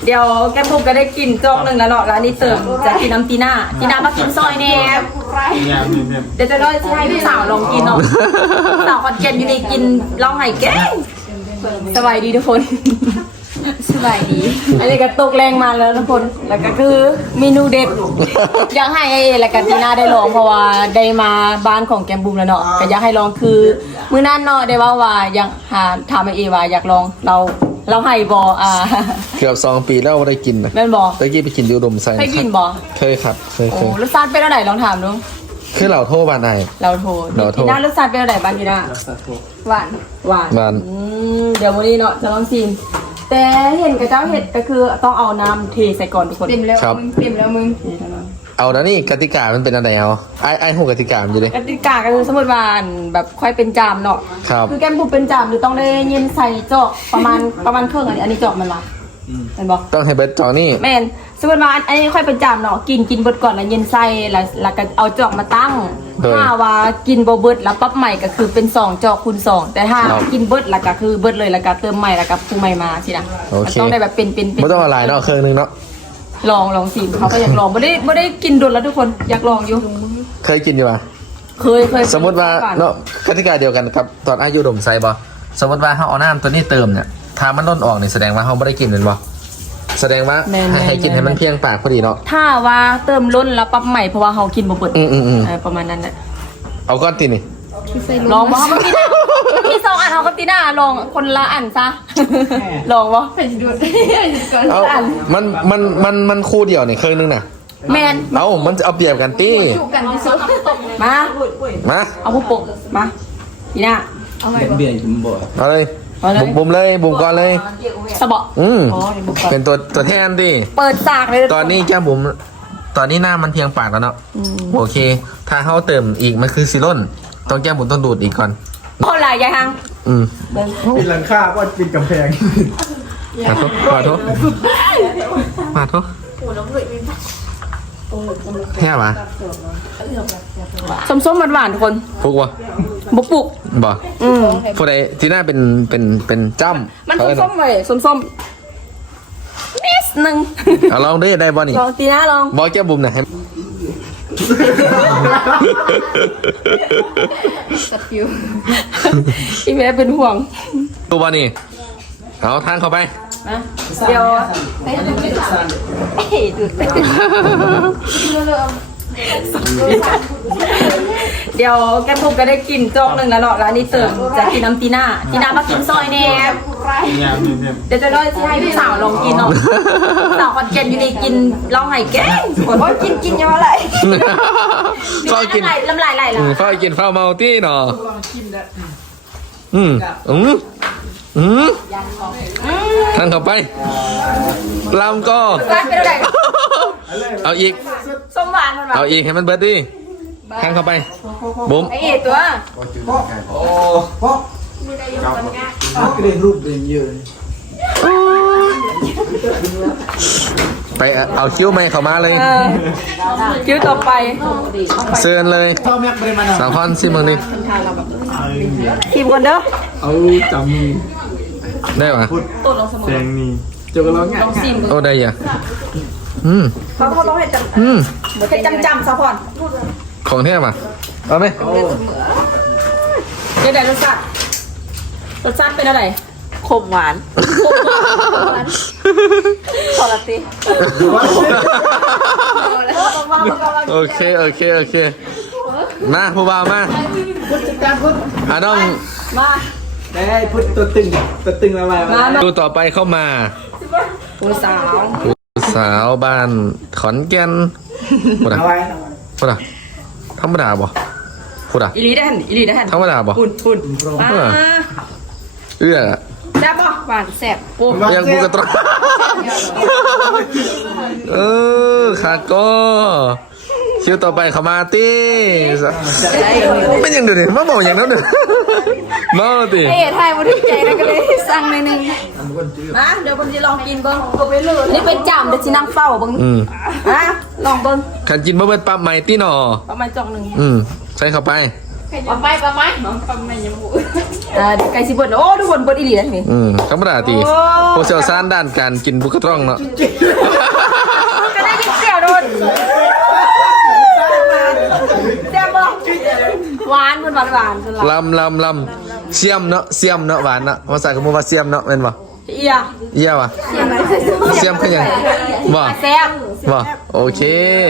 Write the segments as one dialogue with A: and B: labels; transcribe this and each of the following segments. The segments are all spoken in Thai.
A: เดี๋ยวแกปุ๊กก็ได้กินจอกหนึ่งแล้วเนาะแล้วอันนี้เติมจะกินน้ำตีน่ามากินซอยแน่เดี๋ยวจะน้อยที่ให้พี่สาวลองกินเนาะสาวคอนเกนอยู่ในกินลองไห่แก้งสบายดีทุกคนสบายดีอันนี้ก็ตกแรงมาแล้วทุกคนแล้วก็คือเมนูเด็ดอยากให้ไอเอและกันตีน่าได้ลองเพราะว่าได้มาบ้านของแกมบุมแล้วเนาะก็อยากให้ลองคือมื้อนั้นเนาะได้ว่าอยากหาถามไอเอว่าอยากลองเราให้บอ
B: เกือบ2 ปีแล้วได้กินนะ
A: แม่นบอ
B: ได้กินไปกินยูดมไซ
A: เคยกินบอ
B: เคยครับเคย
A: โอ้รสชาติเป็นอะไรลองถามดู
B: คือเราโทษบ้านไหน
A: เราโทษทีน่ารสชาติเป็นอะไรบ้านทีน่าหวานเดี๋ยววันนี้เนาะจะลองชิมแต่เห็นกับเจ้าเห็ดก็คือต้องเอาน้ำเทใส่ก่อนทุกคนเต็มแล้วมึง
B: เอานะนี่กติกามันเป็นอะไรเอาไอ้หูกติกามันอยู่เลย
A: กติกาก็คือสมมติว่าแบบค่อยเป็นจามเนาะคือแกมบุบเป็นจามหรือต้องได้เย็นใส่จอกประมาณครึ่งอันนี้จอกมันละเห็นบอก
B: ต้องให้เบิร์ตจอกนี่
A: แม่นสมมติว่าอันนี้ค่อยเป็นจามเนาะกินเบิดก่อนแล้วเย็นใส่แล้วก็เอาจอกมาตั้งถ้าว่ากินโบเบิดแล้วปั๊บใหม่ก็คือเป็น2 จอกคูณ 2แต่ถ้ากินเบิดแล้วก็คือเบิดเลยแล้วก็เติมใหม่แล้วก็ปรุงใหม่มาสินะต้องได้แบบเป็น
B: ไม่ต้องอะไรเนาะเครื่องนึงเนาะ
A: ลองสิเขาก็อยากลองไม่ได้กินโดนแล้วทุกคนอยากลองอยู่
B: เคยกินอยู่ป่ะ
A: เคย
B: สมมติว่าเนาะกติกาเดียวกันครับตอนอายุดมไซบอสมมติว่าเขาเอาน้ำตัวนี้เติมเนี่ยถ้ามันล้นออกเนี่ยแสดงว่าเขาไม่ได้กินเลยบอแสดงว่าให้กินให้มันเพียงปากพอดีเนาะ
A: ถ้าว่าเติมล้นแล้วปั๊บใหม่เพราะว่าเขากินบ่เปิดประมาณนั้นแหละ
B: เอาก้อนตีนี่
A: ลองบ่มี2 อันเขาก็ตีหน้าลองคนละอันซะลองบ่
B: มันคู่เดียวเนี่ยเคยนึงน่ะ
A: แมน
B: เอามันจะเอาเปรียบกันตี้มา
A: เอาผู้ปกมาตีหน้า
C: เอาเบียร์กินบ่
B: เอาเลยบุ๋มเลยบุ๋มก่อนเลย
A: สะบะ
B: เป็นตัวแทนดิ
A: เปิดสากเลย
B: ตอนนี้แก้บุ๋มตอนนี้หน้ามันเพียงปากแล้วเนาะโอเคถ้าเขาเติมอีกมันคือซิโร่นต้องแก้บุ๋มต้องดูดอีกก่อน
A: พอละยายฮัง
C: ปิดหลังคาว่าปิดกำแพง
B: มาทุกแค่ปะ
A: ส้มหวานทุกคน
B: ฟุกวะ
A: บุกปุก
B: บ่ผู้ใดที่หน้าเป็นจ้ำ
A: มันส้มเลยส้มนิดนึง
B: ลองได้บ่นี่
A: ลองตีหน้าลอง
B: บอแก้บุ๋มหน่อย
A: สับฟิวอีเมลเป็นห่วง
B: ตัวบ่นี่เอาทางเข้าไป
A: เดี๋ยวเดี๋ยวแกปุ๊กก็ได้กินจอกหนึ่งแล้วเนาะแล้วอันนี้เติมจะกินน้ำตีน่ามากินซอยแน่เดี๋ยวจะน้อยที่ให้พี่สาวลองกินเนาะสาวคอนเกนอยู่ในกินลองไห่แก้งโอ้ยกินเยอะเลย
B: ฝ้ากิน
A: ลำลายไหลแล้ว
B: ฝ้ากินฝ้าเมาตี้เนาะทางเข้าไปลำก็เอาอีก
A: ส้มหวาน
B: เอาอีกให้มันเบิดดิทางเข้าไปบุ๋ม
A: ไอ้ตัว
C: เรียนรูปเรียนเยอะ
B: ไปเอาคิ้วไม่เข้ามาเลย
A: คิ้วต่อไป
B: เซิร์นเลยสาวพอนซิมึงดิ
A: ทีมกันเด้อ
C: เอาจำมือ
B: ได้ปะ
C: แสงนี่เจ้าก็ร้องไง
B: โอ้ได้ยัง
A: เขาต้องให้จำซาพอน
B: ของเทพอ่ะเอาไหม
A: เดี๋ยวรสชาติเป็นอะไรขมหวานพอละสิ
B: โอเคมาผู้บ่าวมาน้อง
A: มา
C: ได้พุทธตัวตึงแล้วมา
B: ดูต่อไปเข้ามา
A: ผู้
B: สาวบ้านขอนแก่นพูดอะธรรมดาบ่พูดอะ
A: อีลีได้หัน
B: ธรรมดาบ่
A: ปุ่นแซ่บป่ะหวานแซ่บ
B: โอ้ยังพูดกันตรงขาก็คิวต่อไปเขามาตี้เป็นอย่างเดียวเลยมาบอกอย่างนั้นเด้อมาตี
A: ไทยมาถึงใจแล้วก็เลยสั่งในนึงมาเดี๋ยวผมจะลองกินเบิ้งนี่เป็นจามเดี๋ยวจะนั่งเฝ้าเบิ้งลองเบิ้ง
B: ขันกินเบิ้งปั๊บใหม่ตีหนอ
A: ปั๊บใหม่จอกหนึ่ง
B: ใส่เข้าไป
A: ปั๊บใหม่ยังหมูไก่สิเบิดโอ้ทุกคนเบิดอีหลีนะนี่
B: ธรรมดาตีโปรเซลซานด้านการกินบุกกระตร่องเนาะ
A: ก็ได้ยินเสียงโดนแซ่บบ่หวานมันหวานสลับ
B: ลำเสียมเนาะหวานเนาะภาษาคำว่าเสียมเนาะเป็นบ่
A: เอีย
B: เยี่ยวะเสียมคือหยังบ่
A: แซ่บ
B: บ่โอเค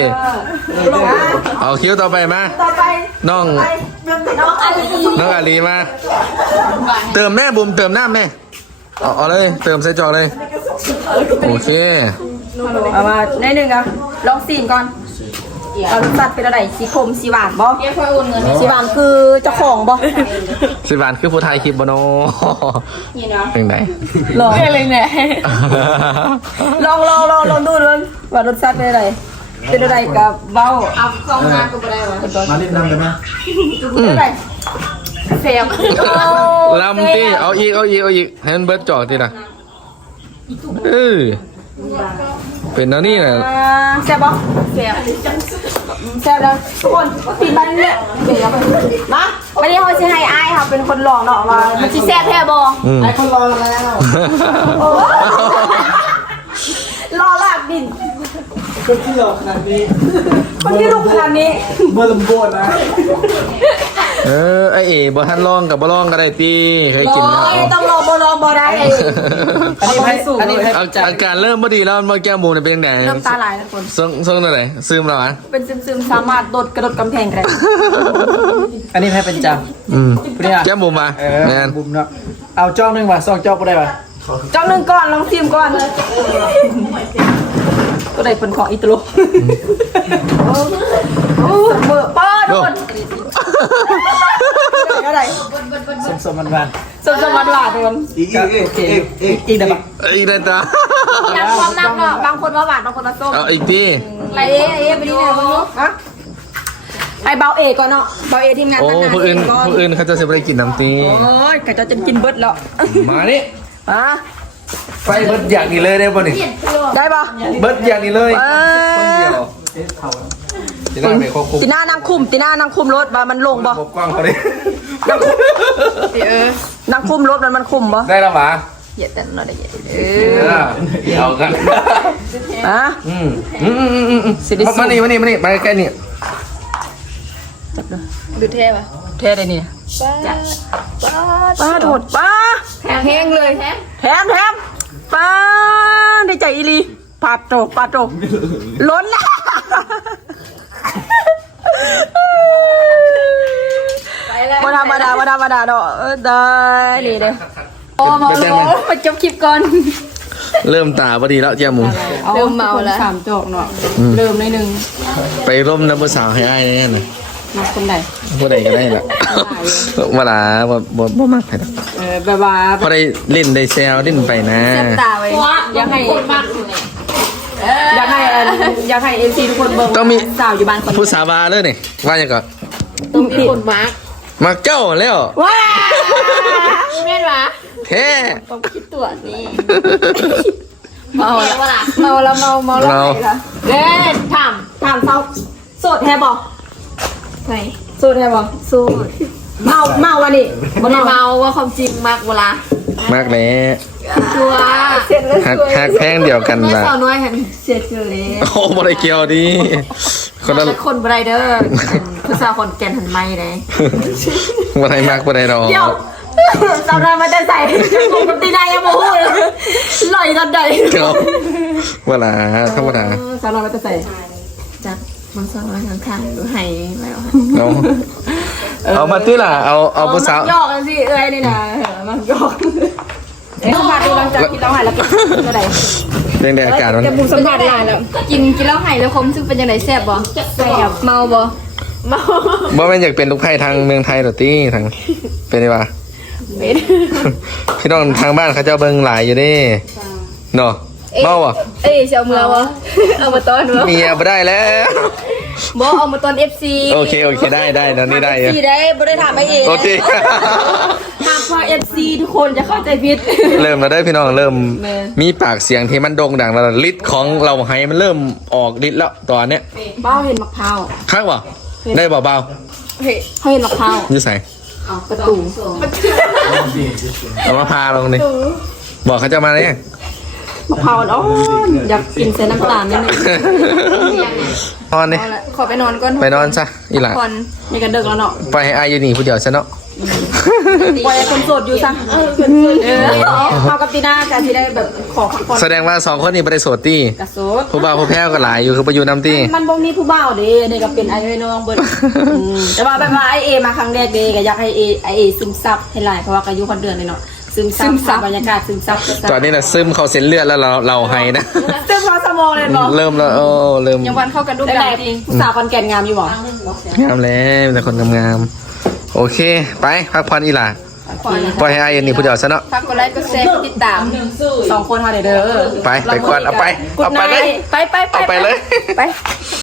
B: เอาคิวต่อไปมา
A: ต่อไป
B: น้อง
A: อาลี
B: น้องอาลีมา เติมแม่บุ๋มเติมน้ำแม่เอาเลยเติมใส่จอกเลย โอเค
A: เอามาได้หนึ่งอ่ะลองซีนก่อนเอารสชาติเป็นอะไรสีคมสีหวานบ่สีหวานคือเจ้าของบ่
B: สิบานคือผู้ไทยคลิปบโนเป็นไง
A: ลองอะไรเนี่ยลองดูเลยว่ารสชาติเป็นอะไรเป็นอะไรกับเบ้าเอากองงานก็ได้วะ
C: มาเล่นน้ำกันไหม
A: เป็นอะไรเฟม
B: ลำตีเอาอีกให้มันเบิร์ดจอกทีนะเป็นแล้วนี่นะ
A: แซ่บบ่แซ่บแซ่บแล้วทุกคนปีนไปเรื่อยเดี๋ยวมาวันนี้เขาจะให้อ้ายค่ะเป็นคนลองเนาะว่ามันจะแซ่บแท้บ่
C: ไอ้คนรอแล้ว
A: รอลากดิน
C: คนที่รอขนาดนี้
A: คนที่ลุกขนาดนี้
C: เมื่อลำบากนะ
B: ไอเอ๋บ่ทันลองกับบ่ลองก็ได้ตีเคยกินแล้ว
A: ต้องลองบ่ได้
C: อันนี้
B: อาการเริ่มบ่ดีแล้วเมื่อแก้มมูเนี่ยเป็นยังไง
A: เริ่มตาลายแล้วคน
B: ซึ่งอะไรซึมแล้วอ่ะ
A: เป็นซึมๆสามารถกระโดดกำแพงได้
C: อันนี้ให้เป็นจ
B: แก้มมูมาแมน
C: บุ๋มเนาะเอาจ้องนึงว่ะ2จ้องก็ได้ป่ะ
A: จ้องหนึ่งก่อนลองซิมก่อนก็ได้เป็นของอิตาลีเบอร์ป้าทุกคนก็ได้
C: สมมันวัน
A: สมหวานทุกคน
C: อีกได้ป่ะ
B: อีกได้ตา
A: น้ำความน้ำเนาะบางคนว่าหวานบางคนว่าส้ม
B: เอาอีกตี
A: ไปไปนี่เนี่ยมึงฮะไอเบาเอก่อนเนาะเบาเอทีมงาน
B: โอ้
A: ตั้งนาน
B: ผู้อื่นเขาจะเสพได้กินน้ำตี
A: โอ้ยกะจะกินเบิร์ดแล้ว
B: มานี่
A: อ่ะ
B: ไฟเบิร์ดอย่างนี้เลยได้ป่ะนี่
A: ได้ปะ
B: เบิร์ดอย่างนี้เลยคนเดียวจีน่าไม่ควบคุม
A: ตีหน้านั่งคุมรถบ่มันลงบ่
B: กว้างเขาดิ
A: นั่งคุมรถมันคุมบ่
B: ได้แล้วหมา
A: เหยียดแต่นได้เหยียด
B: เอากัน
A: อ่ะ
B: มานี่มาใกล้นี่
A: ดูเท่ปะเท่เลยนี่ป้าโถดป้าแห้งเลยแถมป้าได้ใจอีลีปาโตล้นนะมาธรรมดาเนาะได้นี่เลยโอ้มาจบคลิปก่อน
B: เริ่มตาพอดีแล้วเจ้าหมู
A: เริ่มเมาแล้ว3จอกเนาะเริ่มนิดนึง
B: ไปร่มน้ำภาษาให้อ้ายแน่น่ะ
A: มาคนไหน
B: ผู้ใดก็ได้ละเวลาบ่มากใครหรอก
A: แบบว่า
B: พอได้เล่นได้แซวเล่นไปนะ
A: ตาไว้อยากให้เอ็มซีทุกคนเบิ่ง
B: ต้องมี
A: สาวอยู่บ้านคน
B: ผู้สาวบาเลยนี่ว่าอย่างก่อน
A: ต้องมีคนมาร์ก
B: มาเจ้าแล้ว
A: ว้าเม่นวะ
B: แท้
A: ต้องคิดตัวนี่เมาแล้วเมาแล้วเล่นถามเขาโสดแท้บอกไหนโสดแท้บอกโสดเมาวันนี้บ่เมาว่าความจริงมากเวลาม
B: ากแล้ว
A: ชัวเสร็จแล้ว
B: หักแพงเดียวกัน
A: น้อย
B: ละ
A: สาวน้อยหันเสร็จเลย
B: โอ้บ่ได้เกี่ยวดีคนละ
A: คนบไรเดอร์ผู้สาวคนแก่นหันไม่เลย
B: บ่ได้มากบ่ได้ดอก
A: เดี๋ยวสาวน้อยมันจะใส่ปกตินายยังโมโหเลยลอยตอนใด
B: เดี๋ยวเวลาธรรมดา
A: สาวน้อยมันจะใส่จับมันสาวน้อยข้างๆดูให้แล้ว
B: เอามาตื้อล่ะเอาผู้สาวย
A: อกกันสิเอ้ยนี่นะมันยอกต้องมาดูหลังจากกินแล้วหายแล้วเป็นยังไง
B: เรื่องในอากาศมัน
A: จะบุกสัมผัสได้แล้วกินแล้วหายแล้วคมซึ่งเป็นยังไงแซ่บบ่แซ่บเมาบ่เมา
B: บ่แม่นอยากเป็นลูกไผ่ทางเมืองไทยหรอตี้ทางเป็นไงวะ
A: เป็น
B: พี่น้องทางบ้านเขาเจ้าเบิ่งหลายอยู่เด้เนาะเมาอ่ะ
A: เอ้ยเสียวเมือวะเอามาต้อนวะ
B: เมียบ่ได้แล้ว
A: บ่เอามาต้อน FC
B: โอเคได้ตอนนี้ได้อยู่
A: FC ได้บ่ได้ถามไอ้เอง
B: โอเค
A: ถามพอ FC ทุกคนจะเข้าใจผิด
B: เริ่มแล้วได้อพี่น้องเริ่ม
A: แม่
B: มีปากเสียงที่มันโด่งดังแล้วฤทธิ์ของเราไห้มันเริ่มออกฤทธิ์แล้วตอนเนี้ย
A: เบ้าเห็นมะพร้าว
B: ข้างบ่ได้เบา
A: เฮ้ยเขาเห็นมะพร้าว
B: ๆอยู่ใส่
A: เประตู
B: เอามาพาลงนี่บอกเขาจะมาเนี่ย
A: มะพร้าวอ่อนอยากกินใส่น้ำตาลนิดนึง
B: นอนนี่
A: ขอไปนอนก่อน
B: ไปนอนซะอีหล่ะ
A: ก่อนมีกันเดิกแล้วเนาะ
B: ไปให้อายอยู่นี่ผู้เดียวซะเนาะ
A: ปล่อยให้คนโสดอยู่ซะเอากับตีน่าจะที่ได้แบบขอพักผ่อน
B: แสดงว่า2คนนี้บ่ได้โสดตี้
A: กระโสด
B: ผู้บ่าวผู้แพ้วก็หลายอยู่คือไปอยู่นำตี้
A: มันบ่มีผู้บ่าวเด้นี่ก็เป็นไอ้น้องเบิดแต่ว่าแบบว่าไอเอมาครั้งแรกเด้ก็อยากให้ไอเอซึมซับให้หลายเพราะว่าก็อยู่คนเดือนเลยเนาะซึมซับบรรยากาศซึมซับ
B: ตอนนี้น่ะซึมเข้าเส้นเลือดแล้วเราให้นะ
A: ซึมเข้าสมองเลยบ่
B: เริ่มแล้วเริ่ม
A: ยังวันเข้ากันดูกันจริงสาวคอนแก่นงามอยู่บ่
B: งามแล้วแต่คนงามๆโอเคไปพักผ่อนอีหล่ะปล่อยให้อายอยู่นี่ผู้เดียวซะเนาะ
A: ฝากกดไลค์กดแชร์กดติดตาม2คนเฮาเด้อ
B: ไปก่อนเอาไป
A: ไป
B: เลย
A: ไป
B: เอาไปเลย
A: ไป